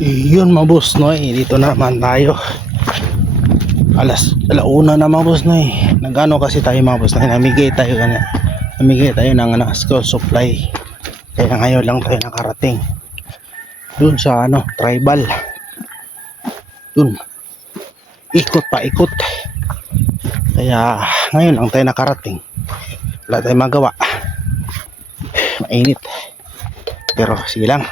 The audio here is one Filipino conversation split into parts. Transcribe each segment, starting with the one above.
Yun mga boss noy, dito naman tayo. Alauna na mga boss noy. Nagano kasi tayo mga boss noy, namigay tayo ng school supply. Kaya ngayon lang tayo nakarating dun sa tribal. Dun ikot pa ikot. Kaya ngayon lang tayo nakarating. Wala tayong magawa. Mainit. Pero sige lang.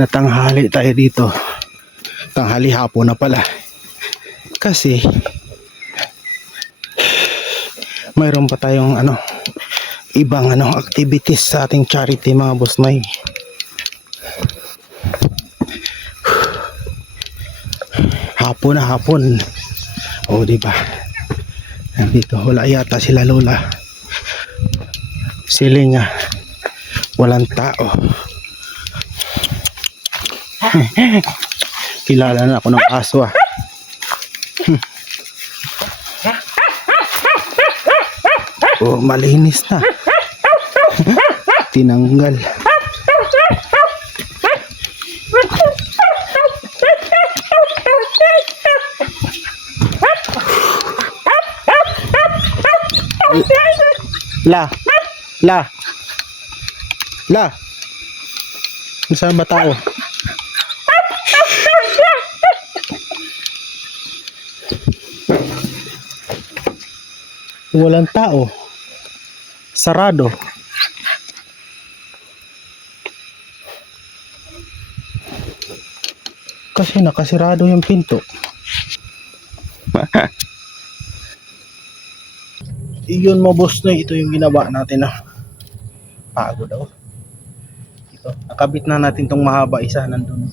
Natanghali tayo dito. Tanghali hapon na pala. Kasi mayroon pa tayong ibang activities sa ating charity mga boss noy. Hapon na hapon. O diba? Nandito wala yata sila lola. Siling walang tao. Kilala na ako ng aso Oh, malinis na. Tinanggal. La. Saan ba tao? Walang tao. Sarado. Kasi nakasirado yung pinto. Iyon mo boss na ito yung ginawa natin Pago daw. Ito, nakabit na natin tong mahaba isa nandun.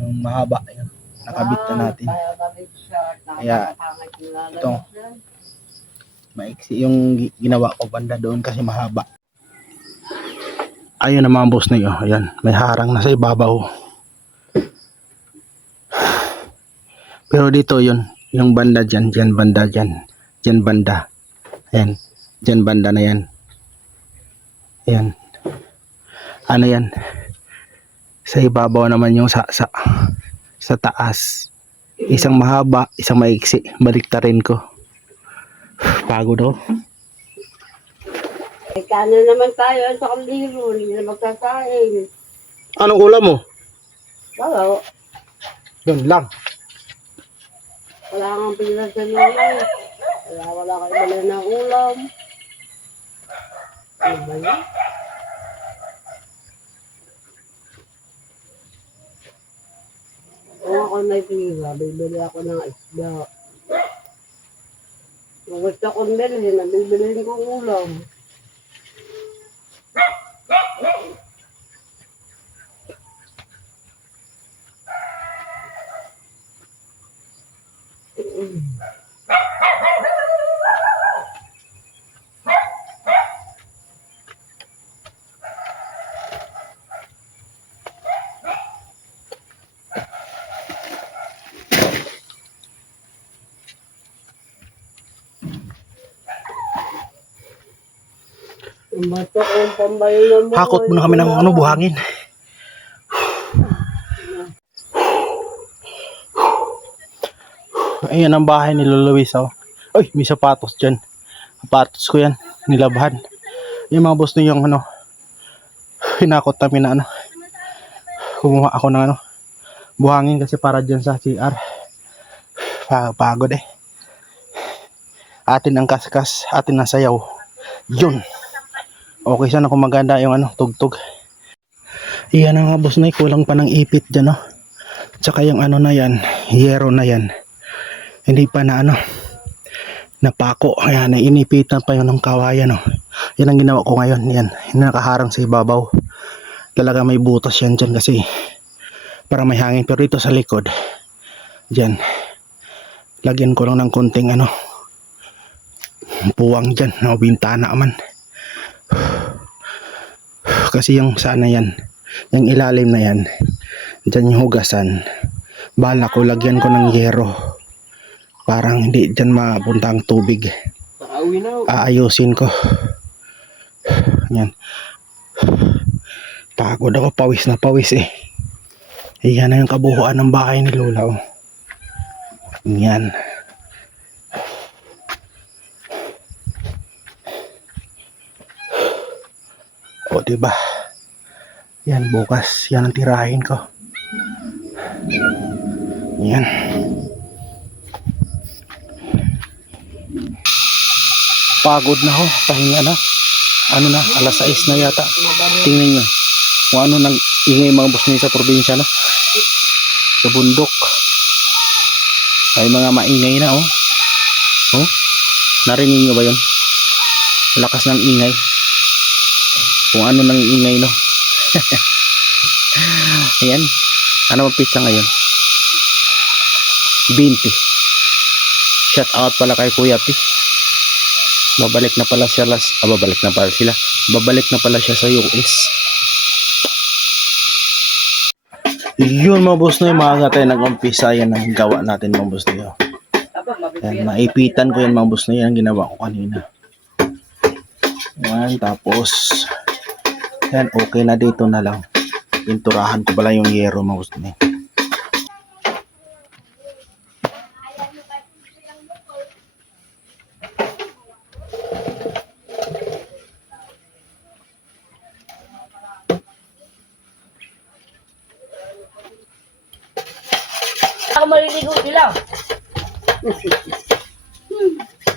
Yung mahaba yun. Nakabit na natin. Kaya ito maiksi yung ginawa ko banda doon kasi mahaba. Ayun naman boss na yun. Ayan, may harang na sa ibabaw. Pero dito yun, yung banda dyan, banda dyan. Dyan banda. Ayan, dyan banda na yan. Ayan. Ano yan? Sa ibabaw naman yung sa taas. Isang mahaba, isang maiksi. Baliktarin ko. Pagod daw. Kano naman tayo sa kaldero, hindi na magkakain. Anong ulam mo? Wala. Yun lang. Wala kang pilas sa nilay. Wala kayo bala ng ulam. Ano ba yan? Kung ako may pila, bibili ako ng isda. Kung gusto kong bilhin, bibilihin kong ulam. Basta kung pambayo ng buhay. Hakot muna kami ng buhangin. Ayan ang bahay ni Lolo Luis. Ay, may sapatos dyan. Sapatos ko yan. Nilabahan. Yung mga boss na yung hinakot kami na kumuha ako ng buhangin kasi para dyan sa CR. Pagod Atin ang kaskas. Atin ang sayaw. Yun. Okay sana kung maganda yung tugtog. Iyan ang mga boss na kulang pa ng ipit dyan Tsaka yung na yan, yero na yan. Hindi pa na napako. Ayan, inipitan pa yun ng kawayan Yan ang ginawa ko ngayon. Yan, nakaharang sa ibabaw. Talaga may butas yan dyan kasi para may hangin. Pero dito sa likod, dyan, Lagyan ko lang ng konting ano, puwang dyan, o bintana man. Kasi yung sana yan, yung ilalim na yan, dyan yung hugasan. Bala ko lagyan ko ng yero. Parang hindi dyan mapunta ang tubig. Nakauwi na. Aayusin ko. Yan. Pagod ako, pawis na pawis eh. Yan na yung kabuuan ng bahay ni Lola. Oh. Yan. O diba? Yan bukas, yan ang tirahin ko. Yan. Pagod na ho, pahinga na. Ano na, alas 6 na yata. Tingnan nyo. Kung ano nang ingay mga boss niyo sa probinsya, no? Sa bundok. Ay mga maingay na, oh. Oh, narinig nyo ba yun? Lakas ng ingay. Kung ano nang ingay, no? Ayan. Ano ang pizza ngayon? 20. Shout out pala kay Kuya P. Babalik na pala siya babalik na pala sila. Babalik na pala siya sa US. Yun mga boss na yung maaga tayo nag-umpisa. Yan ang gawa natin mga boss na yun. Yan, maipitan ko yan mga boss na yan. Ang ginawa ko kanina. Yan, tapos yan, okay na dito na lang. Pinturahan ko pala yung yero mga boss na yun. Ako maliligo sila.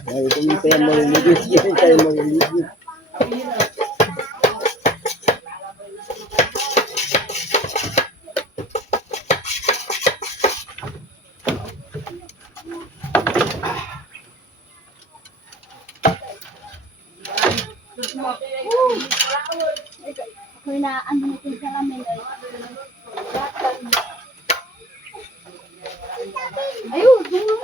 Ay, kung kayo maliligo, yan kayo maliligo. Kung na ano natin sa lamin ay ayun, ayun.